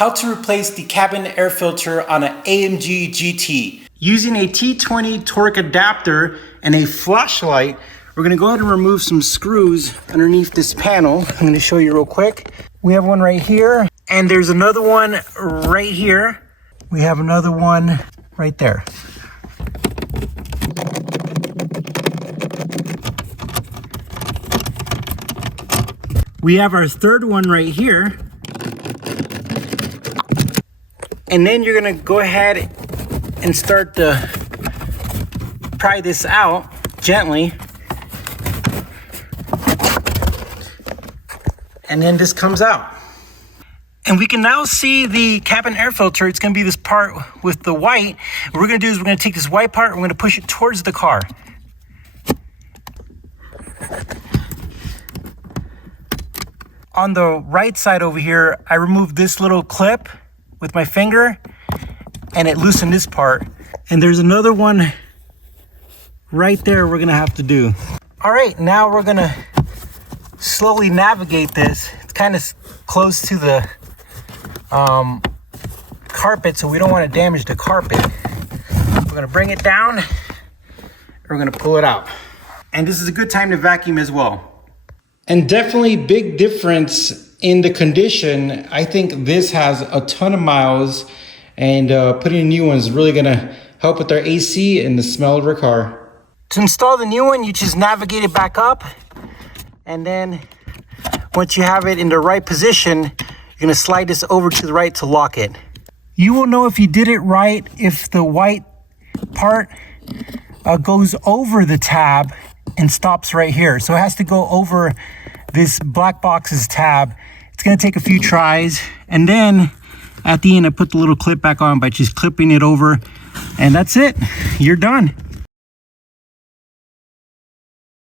How to replace the cabin air filter on an AMG GT. Using a T20 torque adapter and a flashlight, we're gonna go ahead and remove some screws underneath this panel. I'm gonna show you real quick. We have one right here, and there's another one right here. We have another one right there. We have our third one right here. And then you're gonna go ahead and start to pry this out gently. And then this comes out. And we can now see the cabin air filter. It's gonna be this part with the white. What we're gonna do is we're gonna take this white part and we're gonna push it towards the car. On the right side over here, I removed this little clip with my finger and it loosened this part. And there's another one right there we're gonna have to do. All right, now we're gonna slowly navigate this. It's kind of close to the carpet, so we don't want to damage the carpet. We're gonna bring it down and we're gonna pull it out. And this is a good time to vacuum as well. And definitely big difference in the condition. I think this has a ton of miles, and putting a new one is really gonna help with our AC and the smell of our car. To install the new one, you just navigate it back up, and then once you have it in the right position, you're gonna slide this over to the right to lock it. You will know if you did it right if the white part goes over the tab and stops right here. So it has to go over this black box's tab. It's gonna take a few tries, and then at the end I put the little clip back on by just clipping it over, and that's it. You're done.